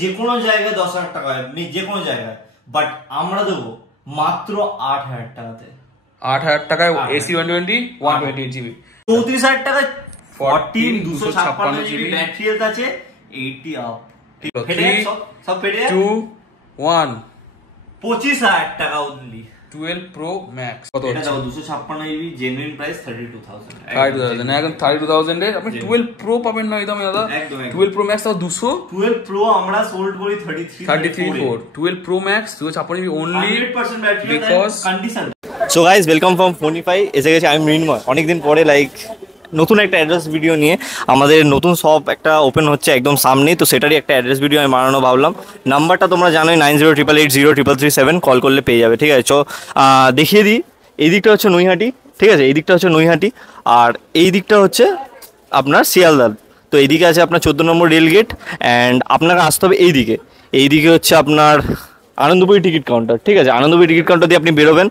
যে কোনো জায়গায় 10,000 টাকা, যে কোনো জায়গায়, বাট আমরা দেবো মাত্র 8,000 টাকাতে। 8,000 টাকায় এসি 128 জিবি, 34,000 টাকায় 256 জিবি ব্যাটারি হেলথ আছে, 80 আপ। 25,000 টাকা অনলি। 12 প্রো ম্যাক্স কত এটা দাও 256 জিবি, জেনুইন প্রাইস 32,000। এখন 32,000 এ আপনি 12 প্রো পাবেন না একদম দাদা। 12 প্রো ম্যাক্স তাও 200। 12 প্রো আমরা সোল্ড করি 33.4। 12 pro max 256 GB only 100% battery because condition. So guys, welcome from Phonify. এসে গেছে আমি মৃন্ময়, অনেকদিন পরে নতুন একটা অ্যাড্রেস ভিডিও নিয়ে। আমাদের নতুন শপ একটা ওপেন হচ্ছে একদম সামনেই, তো সেটারই একটা অ্যাড্রেস ভিডিও আমি বানানো ভাবলাম। নাম্বারটা তোমরা জানোই 9088803337, কল করলে পেয়ে যাবে, ঠিক আছে। চো দেখিয়ে দিই। এই দিকটা হচ্ছে নৈহাটি, ঠিক আছে, এই দিকটা হচ্ছে নৈহাটি, আর এই দিকটা হচ্ছে আপনার শিয়ালদা। তো এইদিকে আছে আপনার 14 নম্বর রেল গেট, অ্যান্ড আপনাকে আসতে হবে এইদিকে। এইদিকে হচ্ছে আপনার আনন্দপুরি টিকিট কাউন্টার, ঠিক আছে। আনন্দপুরি টিকিট কাউন্টার দিয়ে আপনি বেরোবেন,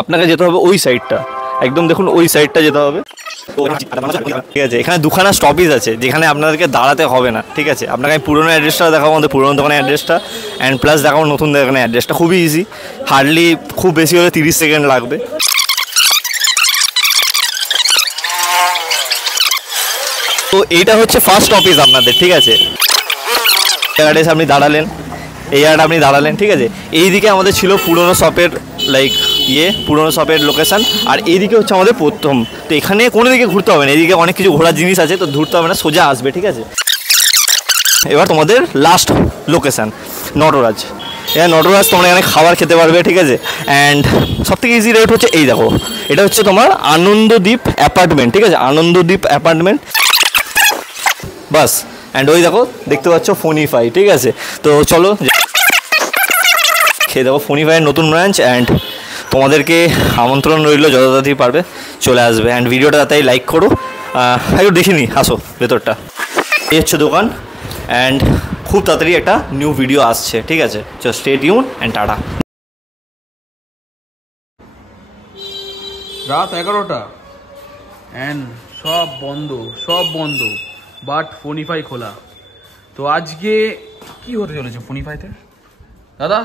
আপনাকে যেতে হবে ওই সাইডটা, একদম দেখুন ওই সাইডটা যেতে হবে, ঠিক আছে। এখানে দুখানা স্টপেজ আছে যেখানে আপনাদেরকে দাঁড়াতে হবে না, ঠিক আছে। আপনাকে আমি পুরোনো অ্যাড্রেসটা দেখাবো, আমাদের পুরোনো দোকানের অ্যাড্রেসটা, অ্যান্ড প্লাস দেখাবো নতুন দোকানের অ্যাড্রেসটা। খুবই ইজি, হার্ডলি খুব বেশি হলে 30 সেকেন্ড লাগবে। তো এইটা হচ্ছে ফার্স্ট স্টপেজ আপনাদের, ঠিক আছে। অ্যাড্রেস আপনি দাঁড়ালেন, এই জায়গাটা আপনি দাঁড়ালেন, ঠিক আছে। এইদিকে আমাদের ছিল পুরোনো শপের পুরোনো শপের লোকেশান, আর এইদিকে হচ্ছে আমাদের প্রথম। তো এখানে কোনো দিকে ঘুরতে হবে না, এইদিকে অনেক কিছু ঘোরার জিনিস আছে, তো ঘুরতে হবে না, সোজা আসবে, ঠিক আছে। এবার তোমাদের লাস্ট লোকেশান নটরাজ। এবার নটরাজ তোমরা এখানে খাবার খেতে পারবে, ঠিক আছে। অ্যান্ড সবথেকে ইজি রেট হচ্ছে এই দেখো, এটা হচ্ছে তোমার আনন্দদ্বীপ অ্যাপার্টমেন্ট, ঠিক আছে, আনন্দদ্বীপ অ্যাপার্টমেন্ট, বাস। অ্যান্ড ওই দেখো দেখতে পাচ্ছ ফোনিফাই, ঠিক আছে। তো চলো খেয়ে দেখো ফোনিফাইয়ের নতুন ব্রাঞ্চ, অ্যান্ড তোমাদেরকে আমন্ত্রণ রইল, যত তাড়াতাড়ি পারবে চলে আসবে। অ্যান্ড ভিডিওটা তাড়াতাড়ি লাইক করো, একটু দেখে নি আসো ভেতরটা। এই হচ্ছে দোকান, অ্যান্ড খুব তাড়াতাড়ি একটা নিউ ভিডিও আসছে, ঠিক আছে। চো স্টে টিউন অ্যান্ড টাটা। রাত 11টা অ্যান্ড সব বন্ধ, বাট ফোনিফাই খোলা। তো আজকে কি হতে চলেছে ফোনিফাইতে দাদা?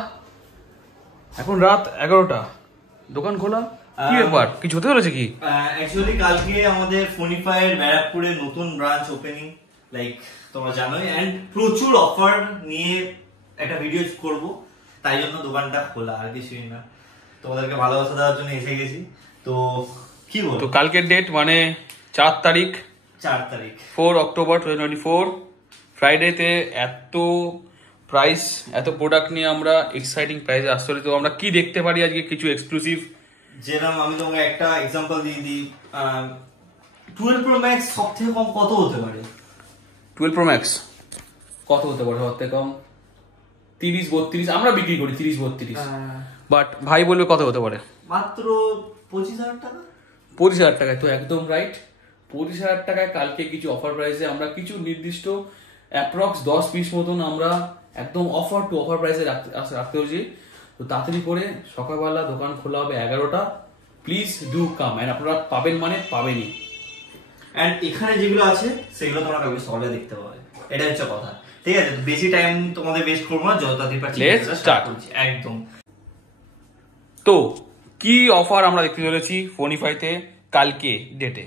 এখন রাত 11টা, দোকান খোলা, কি ব্যাপার, কিছু হতে চলেছে কি? অ্যাকচুয়ালি কালকে আমাদের ফোনিফাইয়ের ব্যারাকপুরে নতুন ব্রাঞ্চ ওপেনিং, তোমরা জানোই, অ্যান্ড প্রচুর অফার নিয়ে একটা ভিডিও করব, তাই জন্য দোকানটা খোলা, আর কিছুই না। তোমাদেরকে ভালোবাসা দেওয়ার জন্য এসে গেছি। তো কি বল, তো কালকের ডেট মানে 4 তারিখ 4 অক্টোবর 2024, ফ্রাইডেতে এত প্রাইস, এত প্রোডাক্ট নিয়ে আমরা এক্সাইটিং প্রাইসে আসতে পারি। তো আমরা কি দেখতে পারি আজকে কিছু এক্সক্লুসিভ, যেরকম আমি তোমাকে একটা এক্সাম্পল দিয়ে দিই। 12 প্রো ম্যাক্স সব থেকে কম কত হতে পারে? 12 প্রো ম্যাক্স কত হতে পারে সব থেকে কম? 30-32 আমরা বিক্রি করি, 30-32, বাট ভাই বলবে কত হতে পারে? মাত্র 25,000 টাকা। 25,000 টাকায়, তো একদম রাইট। 25,000 টাকায় কালকে কিছু অফার প্রাইসে আমরা কিছু নির্দিষ্ট অ্যাপ্রক্স 10 পিস মতন আমরা একদম অফার টু অফার প্রাইসে রাখতে হচ্ছে। তো তাড়াতাড়ি করে সকালবেলা দোকান খোলা হবে 11টা, প্লিজ ডু কাম, এন্ড আপনারা পাবেন মানে পাবেনই। এন্ড এখানে যেগুলো আছে সেগুলো তোমরা কালকে সকালে দেখতে পাবে, এটা হচ্ছে কথা, ঠিক আছে। বেশি টাইম তোমাদের ওয়েস্ট করব না, যত তাড়াতাড়ি পারছি স্টার্ট করছি একদম। তো কি অফার আমরা দেখতে চলেছি ফোনিফাইতে কালকে ডেটে?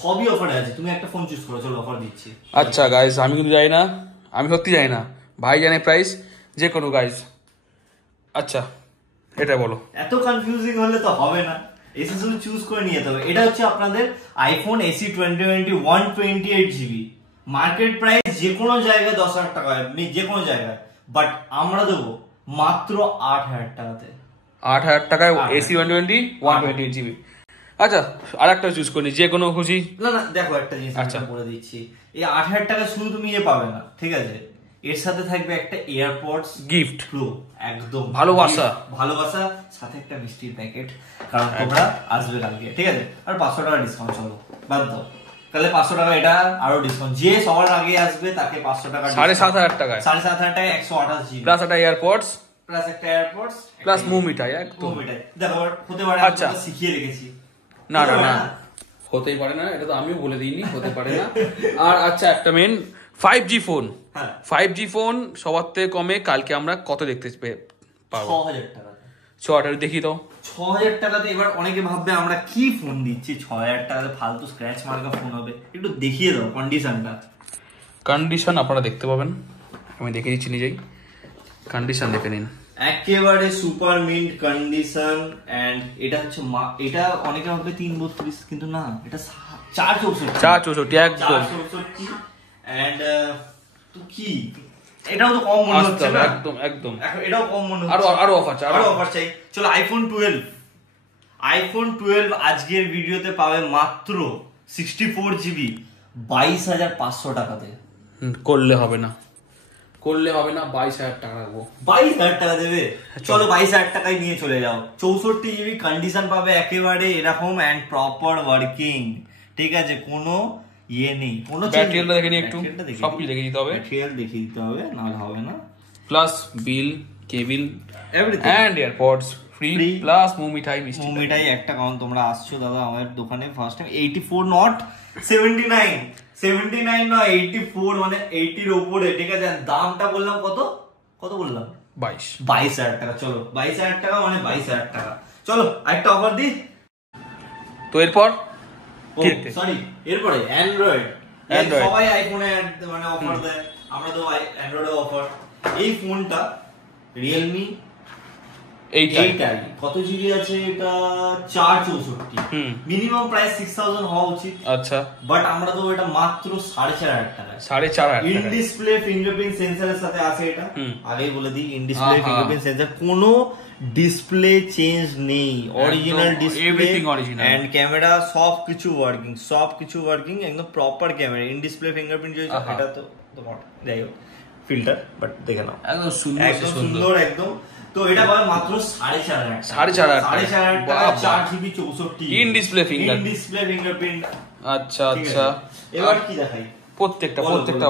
সবই অফারে আছে, তুমি একটা ফোন চুজ করো, চলো অফার দিচ্ছি। আচ্ছা গাইস, আমি কিন্তু জানি না, আমি সত্যি জানি না, ভাই জানে প্রাইস যে কোনো গাইস। আচ্ছা এটা বলো, এত কনফিউজিং হলে তো হবে না, এসে শুধু চুজ করে নিয়ে যেতে হবে। এটা হচ্ছে আপনাদের iPhone AC 2020 128 GB, market price যে কোনো জায়গায় 10,000 টাকা, যে কোনো জায়গায়, বাট আমরা দেবো মাত্র 8,000 টাকাতে। 8,000 টাকায় এসি 128 জিবি। আচ্ছা আর একটা চুজ করি, যে কোনো খুশি। না দেখো একটা জিনিস আচ্ছা বলে দিচ্ছি, এই 8,000 টাকা শুধু তুমি পাবে না, ঠিক আছে। এর সাথে থাকবে একটা এয়ারপডস গিফট প্রো, একদম ভালোবাসা সাথে একটা মিষ্টির প্যাকেট, কারণ তোমরা আসবে কালকে, ঠিক আছে। আর 500 টাকা ডিসকাউন্ট, চলো বাদ দাও, তাহলে 500 টাকা এটা আরো ডিসকাউন্ট, যে সবার আগে আসবে তাকে 500 টাকা, 7,500 টাকায় 7,500 টাকায় 128 জিবি প্লাস একটা এয়ারপডস প্লাস মুমিটাই, একদম দেখো হতে পারে। আচ্ছা শিখিয়ে রেখেছি, না হতেই পারে না, এটা তো আমিও বলে দিইনি, হতে পারে না। আর আচ্ছা একটা মেন 5G ফোন, হ্যাঁ 5G ফোন সবার থেকে কমে কালকে আমরা কত দেখতে পাবো? 6,000 টাকা। 6 দেখি তো। 6,000 টাকাতে এবার অনেকে ভাববে আমরা কি ফোন দিচ্ছি, 6,000 টাকাতে ফালতু স্ক্র্যাচ মার্কা ফোন হবে, একটু দেখিয়ে দাও কন্ডিশনটা। কন্ডিশন আপনারা দেখতে পাবেন, আমি দেখে দিচ্ছি নিজেই, কন্ডিশন দেখে নিন। একেবারে সুপার মিন্ট কন্ডিশন। এন্ড এটা হচ্ছে এটা অনেকে ভাববে 332, কিন্তু না, এটা 464 একদম। 464। এন্ড তো কি এটাও তো কম মনে হচ্ছে না? একদম একদম, এটাও কম মনে হচ্ছে। আরো অফার চাই, আরো অফার চাই। চলো আইফোন 12 আজকের ভিডিওতে পাবে মাত্র 64GB 22,500 টাকাতে। করলে হবে না, 22,000 টাকা রাখবো। 22,000 টাকা দেবে? চলো 22,000 টাকায় নিয়ে চলে যাও। 64GB কন্ডিশন পাবে একেবারে এরকম এন্ড প্রপার ওয়ার্কিং, ঠিক আছে, কোনো ইয়ে নেই, কোনো ব্যাটারিটা দেখে নি একটু, সবকিছু দেখে দিতে হবে, ব্যাটারি দেখিয়ে দিতে হবে, নাহলে হবে না। Plus bill, cable, everything and AirPods free, plus মুমিঠাই, মুমিঠাই একটা। কারণ তোমরা আসছো দাদা আমাদের দোকানে ফার্স্ট টাইম, 84 নট 79 নয় 84, মানে 80 এর উপরে, ঠিক আছে। দামটা বললাম কত বললাম? 22,000 টাকা। চলো 22,000 টাকা মানে 22,000 টাকা। চলো একটা অফার দি। তো এরপর সরি, এরপরে অ্যান্ড্রয়েড। সবাই আইফোনে মানে অফার দেয়, আমরা তো অ্যান্ড্রয়েডে অফার। এই ফোনটা রিয়েলমি এইটাই। কত জিবি আছে এটা? 464। মিনিমাম প্রাইস 6,000 হওয়া উচিত। আচ্ছা, বাট আমরা তো এটা মাত্র 4,500 টাকায়। 4,500 ইন ডিসপ্লে ফিঙ্গারপ্রিন্ট সেন্সরের সাথে আছে এটা। আগেই বলে দিই, ইন ডিসপ্লে ফিঙ্গারপ্রিন্ট সেন্সর, কোনো ডিসপ্লে চেঞ্জ নেই, original display, everything original, and camera সবকিছু ওয়ার্কিং, একদম proper camera. In display fingerprint যেটা, এটা তো তোমার যাই হোক ফিল্টার, বাট দেখে নাও একদম সুন্দর একদম। তো এটা পাবে মাত্র 4,500 টাকা, 4GB 64 ইন ডিসপ্লে ফিঙ্গারপ্রিন্ট। আচ্ছা আচ্ছা, এবার কি দেখাই? প্রত্যেকটা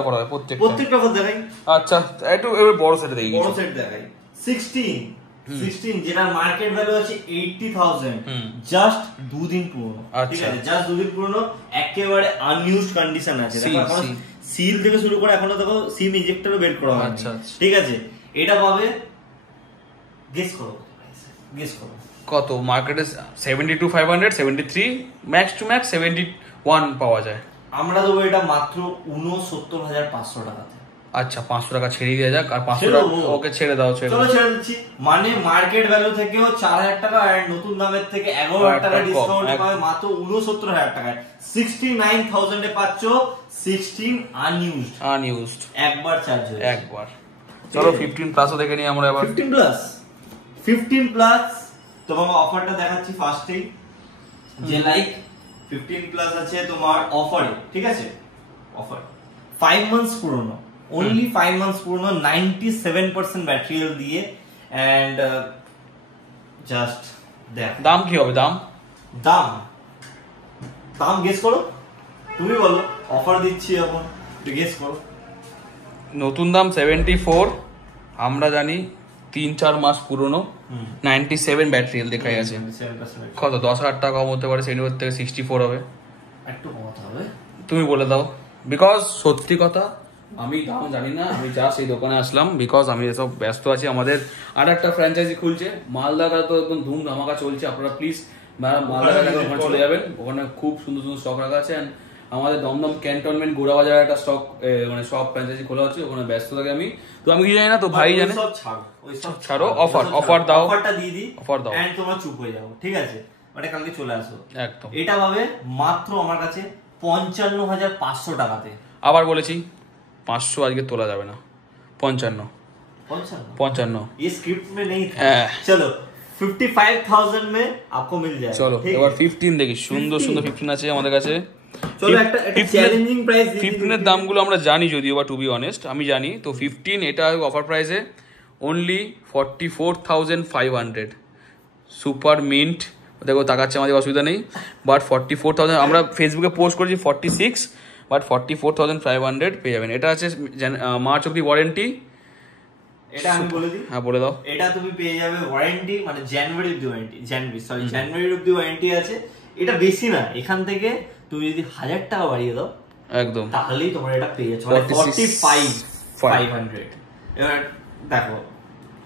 অফার হবে, প্রত্যেকটা অফার দেখাই। আচ্ছা, একটু এবার বড় সেট দেখাই, বড় সেট দেখাই। 16 যেটা মার্কেট ভ্যালু আছে 80,000, জাস্ট 2 দিন পুরনো, ঠিক আছে, জাস্ট 2 দিন পুরনো, একেবারে আনইউজড কন্ডিশন আছে। দেখো এখন সিল থেকে শুরু করে এখনো দেখো সিম ইনজেক্টরও বের করা হয়নি, ঠিক আছে। এটা পাবে, গেস করো কত? মার্কেটে 72,500, 73, ম্যাক্স টু ম্যাক্স 71 পাওয়া যায়। আমরা দেবো এটা মাত্র 69,500 টাকাতে। আচ্ছা, 500 টাকা ছেড়ে দিয়ে যাক, আর 500 টাকা ওকে ছেড়ে দাও। চলো ছেড়ে দিচ্ছি, মানে মার্কেট ভ্যালু থেকেও 4,000 টাকা আর নতুন দামের থেকে 11,000 টাকা ডিসকাউন্ট পাবে মাত্র 69,000 টাকায়। 69,000 এ পাচ্ছ 16 আনইউজড, একবার চার্জ হয়ে একবার। চলো 15 প্লাসও দেখে নিই আমরা এবার। 15 প্লাস তোমার অফারটা দেখাচ্ছি ফার্স্টেই, যে লাইক 15 প্লাস আছে তোমার অফারে, ঠিক আছে। অফার 5 মান্থস পুরনো, only 5 months পুরনো, 97% ব্যাটারি হেলথ দিয়ে, এন্ড জাস্ট দেখ। দাম কি হবে? দাম গেস করো, তুমি বলো, অফার দিচ্ছি এখন, তুই গেস করো। নতুন দাম 74, আমরা জানি 3-4 মাস পুরনো, 97 ব্যাটারি হেলথ দেখাই আছে। কত? 10,000 টাকা কম হতে পারে, 74 থেকে 64 হবে, একটু কমাতে হবে। তুমি বলে দাও, বিকজ সত্যি কথা আমি দাম জানি না, আমি জাস্ট এই দোকানে আসলাম বিকজ আমি এসব ব্যস্ত আছি। আমাদের আর একটা ফ্র্যাঞ্চাইজি খুলছে মালদাটা, তো একদম ধুম ধামাকা চলছে। আপনারা প্লিজ মালদাটা ওখানে চলে যাবেন, ওখানে খুব সুন্দর স্টক রাখা আছে। এন্ড আমাদের দমদম ক্যান্টনমেন্ট গোড়াবাজারে একটা স্টক মানে সব ফ্র্যাঞ্চাইজি খোলা হচ্ছে, ওখানে ব্যস্ত থাকি আমি, তো আমি কি জানি না, তো ভাই জানে। ছাড়ো, অফার দাও, অফারটা দিয়ে দিই, অফার দাও, এন্ড তোমরা চুপ হয়ে যাও, ঠিক আছে। মানে কালকে চলে আসো একদম। এটা পাবে মাত্র আমার কাছে 55,500 টাকাতে। আবার বলেছি 500 আজকে তোলা যাবে না, 55। ये स्क्रिप्ट में नहीं था। चलो 55,000 में आपको मिल जाएगा। চলো এবার 15 দেখি, সুন্দর 15 আছে আমাদের কাছে। চলো একটা চ্যালেঞ্জিং প্রাইস দিই। 15 এর দামগুলো আমরা জানি যদিও, বা টু বি অনেস্ট আমি জানি। তো 15 এটা অফার প্রাইসে অনলি 44,500, সুপার মিন্ট। দেখো তাকাচ্ছে, আমাদের অসুবিধা নেই, বাট 44,000 আমরা ফেসবুকে পোস্ট করেছি 46, বাট 44,500 পেয়ে যাবেন। এটা আছে মার্চ অব্দি ওয়ারেন্টি। এটা আমি বলে দিই, হ্যাঁ বলে দাও। এটা তুমি পেয়ে যাবে ওয়ারেন্টি, মানে জানুয়ারি অব্দি ওয়ারেন্টি আছে। এটা বেশি না, এখান থেকে তুমি যদি 1,000 টাকা বাড়িয়ে দাও একদম, তাহলেই তোমরা এটা পেয়ে যাচ্ছ, মানে 45,500। এবার দেখো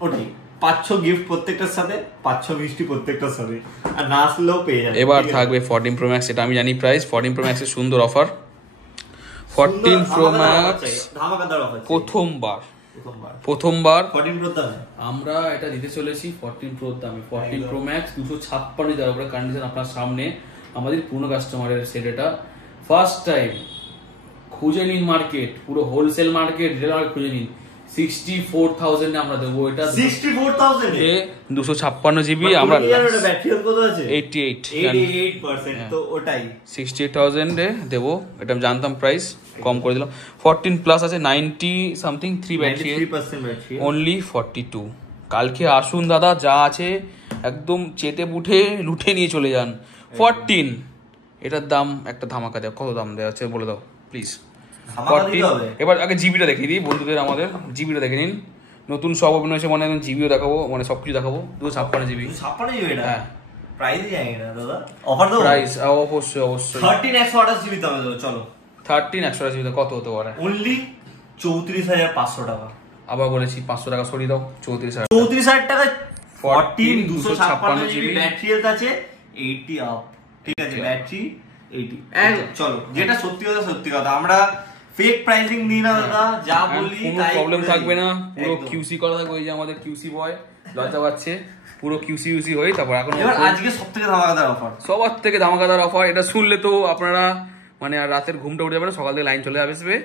ওটি 500 গিফট প্রত্যেকটার সাথে, 500 মিষ্টি প্রত্যেকটার সাথে, আর না আসলেও পেয়ে যাবে। এবার থাকবে 14 Pro Max, এটা আমি জানি প্রাইস। 14 Pro Max এর সুন্দর অফার। 14 Pro Max ধামাকাদার অফার, প্রথমবার 14 Pro দামে আমরা এটা দিতে চলেছি 14 Pro দামে। 14 Pro Max 256 দেওয়ার উপরে কন্ডিশন আপনার সামনে। আমাদের পুরনো কাস্টমারের সেট, এটা ফার্স্ট টাইম খুঁজে নিন মার্কেট, পুরো হোলসেল মার্কেট, রিটেল মার্কেট খুঁজে নিন। 64,000 এ আমরা দেবো এটা। 64,000 এ 256 জিবি আমরা ব্যাটারি কত আছে? 88%। তো ওটাই 68,000 এ দেবো, এটা আমি জানতাম প্রাইস, কম করে দিলাম। 14 প্লাস আছে 90 সামথিং, 3 ব্যাটারি, 93% ব্যাটারি, অনলি 42। কালকে আসুন দাদা, যা আছে একদম চেটে বুঠে লুটে নিয়ে চলে যান। 14 এটার দাম একটা ধামাকা দেয়। কত দাম দেওয়া আছে বলে দাও প্লিজ। 14 এবার আগে জিবিটা দেখিয়ে দিই বন্ধুদের, আমাদের জিবিটা দেখে নিন। নতুন সব ওপেন হয়েছে, মানে জিবিও দেখাবো, মানে সবকিছু দেখাবো। 256 জিবি, 56 জিবি এটা। হ্যাঁ প্রাইস জানি না দাদা, অফার দাও প্রাইস অবশ্যই অবশ্যই। 13 128 জিবি দামে দাও, চলো। 13 128 জিবি কত হতে পারে? অনলি 34,500 টাকা। আবার বলেছি 500 টাকা সরিয়ে দাও, 34,000 টাকা। 14 256 জিবি ব্যাটারি হেলথ আছে, 80 আপ, ঠিক আছে, ব্যাটারি 80। চলো, যেটা সত্যি কথা সত্যি কথা, আমরা ফেক প্রাইসিং দিই না দাদা, যা বলি তাই প্রবলেম থাকবে না। পুরো কিউসি করা থাকবে, ওই যে আমাদের কিউসি বয় লজ্জা পাচ্ছে, পুরো কিউসি ইউসি হই। তারপর এখন আজকে সবথেকে ধামাকাদার অফার, সবার থেকে ধামাকাদার অফার। এটা শুনলে তো আপনারা মানে আর রাতের ঘুমটা উঠে যাবে না, সকাল থেকে লাইন চলে আসবে।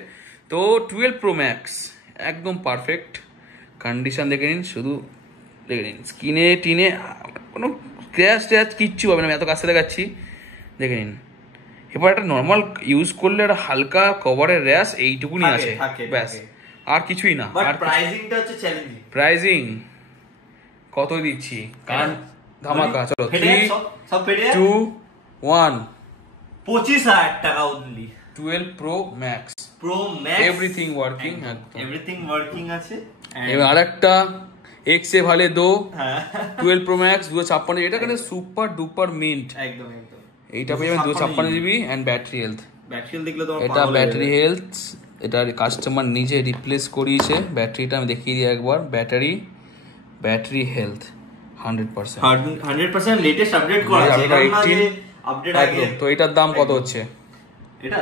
তো 12 Pro Max একদম পারফেক্ট কন্ডিশন, দেখে নিন, শুধু দেখে নিন, স্কিনে টিনে কোনো স্ক্র্যাচ ট্যাচ কিচ্ছু হবে না, আমি এত কাছে দেখাচ্ছি, দেখে নিন। এবার একটা নর্মাল ইউজ করলে একটা হালকা কভারের র্যাশ এইটুকুনি আছে, ব্যাস, আর কিছুই না। আর প্রাইসিংটা হচ্ছে চ্যালেঞ্জিং। প্রাইসিং কত দিচ্ছি? কারণ ধামাকা। চলো 3 2 1 25,000 টাকা only. 12 Pro Max everything working, everything working আছে। এবার আরেকটা এক্সে ভালে দো 12 Pro Max 256, এটা কেন সুপার ডুপার মিন্ট, একদম একদম। এইটা পেয়ে যাবেন 256 GB and battery health. Battery দেখলে তো এটা ব্যাটারি হেলথ, এটা কাস্টমার নিজে রিপ্লেস করিয়েছে। ব্যাটারিটা আমি দেখিয়ে দিই একবার, ব্যাটারি হেলথ 100% লেটেস্ট আপডেট করা আছে, আপডেট আগে। তো এটার দাম কত হচ্ছে? এটা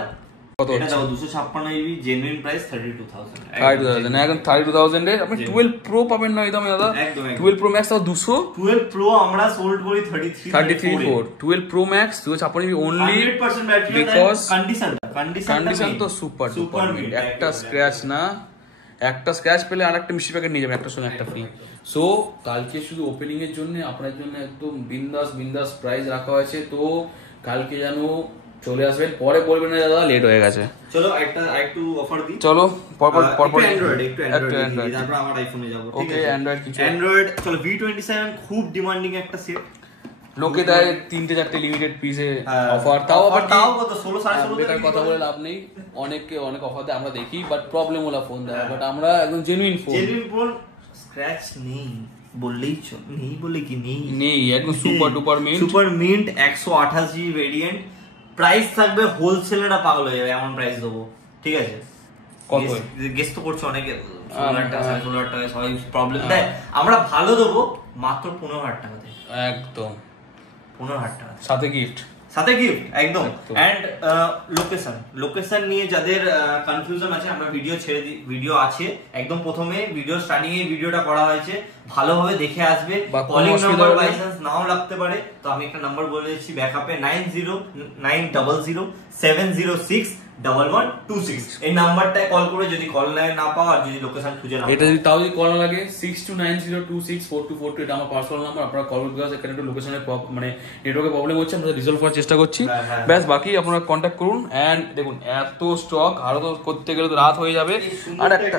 কত হচ্ছে? এটা 256 জিবি, জেনুইন প্রাইস 32,000। 32,000 এখন 32,000 এ আপনি 12 Pro পাবেন না এই দামে দাদা। 12 Pro Max তাও 200। 12 Pro আমরা সোল্ড করি 33.4। 12 Pro Max 256 GB only, 100% battery, because condition তো সুপার মিন্ট। একটা স্ক্র্যাচ না, একটা স্ক্র্যাচ পেলে আরেকটা মিষ্টি প্যাকেট নিয়ে যাবেন, একটা সঙ্গে একটা ফ্রি। সো কালকে শুধু ওপেনিং এর জন্য আপনার জন্য একদম বিন্দাস প্রাইস রাখা হয়েছে। তো কালকে যেন চলে আসবেন, পরে বলবেন না দাদা লেট হয়ে গেছে। চলো একটু অফার দিই। চলো পরপর অ্যান্ড্রয়েড তারপর আমার আইফোনে যাব। ওকে অ্যান্ড্রয়েড কিছু চলো V27 খুব ডিমান্ডিং একটা সেট, লোকে দেয় 3-4 লিমিটেড পিসে অফার, তাও কত 16.5 বেকার কথা বলে লাভ নেই। অনেক অফার দেয় আমরা দেখি, বাট প্রবলেম হলো ফোন দেয়, বাট আমরা একদম জেনুইন ফোন, স্ক্র্যাচ নেই বললেই নেই, বলে কি নেই, একদম super mint 128 GB variant. Price থাকবে হোলসেলাররা পাগল হয়ে যাবে এমন প্রাইস দেবো, ঠিক আছে? কত গেস তো করছো অনেকে, 16,000 টাকা 16,000 টাকা, সবাই প্রবলেম দেয়। আমরা ভালো দেবো মাত্র 15,000 টাকাতে, একদম 15,000 টাকা সাথে গিফট একদম। এন্ড লোকেশন নিয়ে যাদের কনফিউশন আছে, আমরা ভিডিও আছে একদম প্রথমে, ভিডিও স্টার্টিং এ ভিডিওটা করা হয়েছে, ভালোভাবে দেখে আসবে। কলিং নাম্বার বাই চান্স নাও লাগতে পারে, তো আমি একটা নাম্বার বলে দিচ্ছি ব্যাকআপে, 909007061126। এই নাম্বারটায় কল করে যদি কল না পাও আর যদি লোকেশন খুঁজে না, এটা যদি তাও যদি কল লাগে 6290264242, এটা আমার পার্সোনাল নাম্বার, আপনারা কল করতে এখানে একটু লোকেশনের মানে নেটওয়ার্কের প্রবলেম হচ্ছে, আমরা রিজলভ করার চেষ্টা করছি। ব্যাস, বাকি আপনারা কন্ট্যাক্ট করুন। এন্ড দেখুন এত স্টক, আরো তো করতে গেলে তো রাত হয়ে যাবে। আর একটা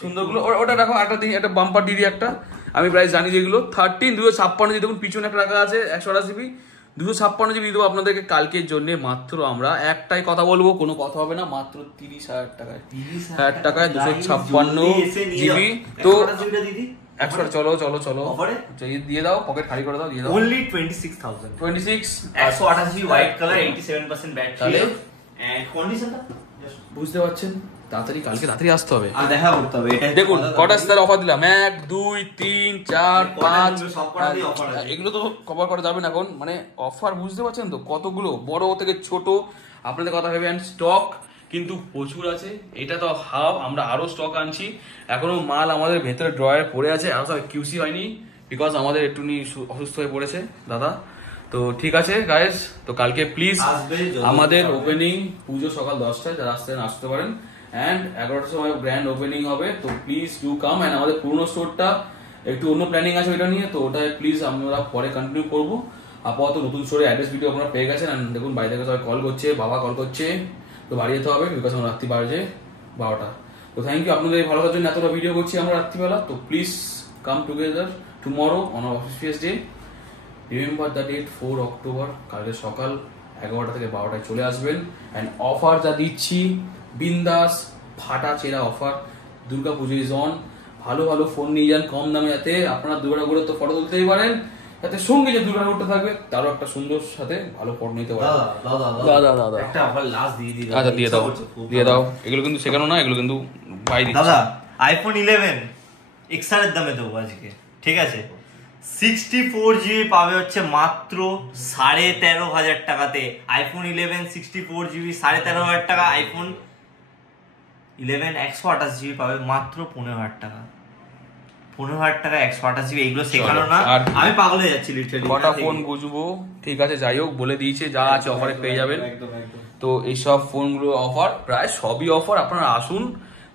সুন্দরগুলো ওটা রাখো, একটা বাম্পার দিদি একটা, আমি প্রাইস জানি যেগুলো 13 256 দিয়ে, দেখুন পিছনে একটা রাখা আছে 128 জিবি, 256 জিবি দেবো আপনাদেরকে কালকের জন্য। মাত্র আমরা একটাই কথা বলবো, কোনো কথা হবে না, মাত্র 30,000 টাকায়, 30,000 টাকায় 256 জিবি। তো 100 চলো দিয়ে দাও, পকেট খালি করে দাও, দিয়ে দাও। only 26,000 128 GB white colour, 87% battery, and কন্ডিশনটা বুঝতে পারছেন, তাড়াতাড়ি কালকে তাড়াতাড়ি আসতে হবে আর দেখা করতে হবে। এটা দেখুন কটা স্টার অফার দিলাম, 1 2 3 4 5, সবকটাতেই অফার আছে। এগুলো তো কভার করা যাবে না এখন, মানে অফার বুঝতে পারছেন তো কতগুলো, বড় থেকে ছোট আপনাদের কথা ভেবে। অ্যান্ড স্টক কিন্তু প্রচুর আছে, এটা তো হাফ, আমরা আরো স্টক আনছি, এখনো মাল আমাদের ভেতরে ড্রয়ারে পড়ে আছে, আরো সব কিউসি হয়নি বিকজ আমাদের একটুখানি অসুস্থ হয়ে পড়েছে দাদা। তো ঠিক আছে গাইস, তো কালকে প্লিজ আমাদের ওপেনিং, পুজো সকাল 10টায়, যারা আসতে আসতে পারেন, অ্যান্ড 11টার সময় গ্র্যান্ড ওপেনিং হবে। তো প্লিজ ডু কাম। অ্যান্ড আমাদের পুরনো স্টোরটা একটু অন্য প্ল্যানিং আছে ওইটা নিয়ে, তো ওটাই প্লিজ আমরা পরে কন্টিনিউ করবো। আপাতত নতুন স্টোরে অ্যাড্রেস ভিডিও আপনারা পেয়ে গেছেন। অ্যান্ড দেখুন বাড়ি থেকে সবাই কল করছে, বাবা কল করছে, তো বাড়ি যেতে হবে বিকজ আমার রাত্রি বাজে 12টা। তো থ্যাংক ইউ আপনাদের এই ভালোবাসার জন্য, এতটা ভিডিও করছি আমরা রাত্রিবেলা। তো please come together tomorrow on office day. Remember the date 4 October, কালকে সকাল 11টা থেকে 12টায় চলে আসবেন। অ্যান্ড অফার যা দিচ্ছি বিন্দাস ফাটা চেরা offer, Durga Puja is on. ভালো ভালো ফোন নিয়ে যান কম দামে, যাতে আপনারা দুর্গা ঠাকুরের তো ফটো তুলতেই পারেন, তাতে সঙ্গে যে দুর্গা ঠাকুরটা থাকবে তারও একটা সুন্দর সাথে ভালো ফটো নিতে পারেন। দাদা একটা অফার লাস্ট দিয়ে দিই। আচ্ছা দিয়ে দাও, দিয়ে দাও। এগুলো কিন্তু শেখানো না, এগুলো কিন্তু ভাই দিচ্ছে। দাদা আইফোন 11 XR এর দামে দেবো আজকে, ঠিক আছে? 64 GB পাবে হচ্ছে মাত্র 13,500 টাকাতে। আইফোন 11 64 GB 13,500 টাকা। আইফোন 11 128 GB পাবে মাত্র 15,000 টাকা। 15,000 টাকা 128 GB, এগুলো শেখানো না, আমি পাগল হয়ে যাচ্ছি লিটারালি। কটা ফোন বুঝবো, ঠিক আছে যাই হোক, বলে দিয়েছে যা আছে অফারে পেয়ে যাবেন। তো এইসব ফোনগুলো অফার, প্রায় সবই অফার, আপনারা আসুন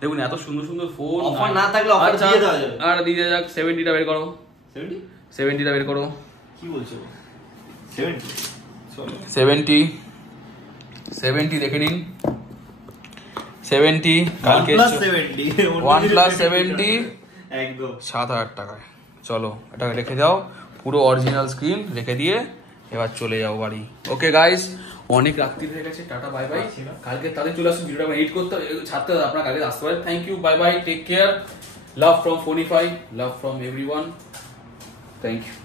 দেখুন এত সুন্দর সুন্দর ফোন। অফার না থাকলে অফার দিয়ে দেওয়া যাবে। আর দিয়ে যাক 70টা বের করো, 70টা বের করো। কি বলছো? 70 70 70 দেখে নিন। 70 কালকে 1+70 একদম 7,000 টাকায়। চলো এটাকে রেখে দাও, পুরো অরিজিনাল স্ক্রিন রেখে দিয়ে এবার চলে যাও বাড়ি। ওকে গাইস, অনেক রাত্রি হয়ে গেছে, টাটা বাই বাই। কালকে তাদের চলে আসুন, ভিডিওটা এডিট করতে ছাড়তে হবে, আপনারা কালকে আসতে পারেন। Thank you, bye bye, take care, love from Phonify, love from everyone, thank you.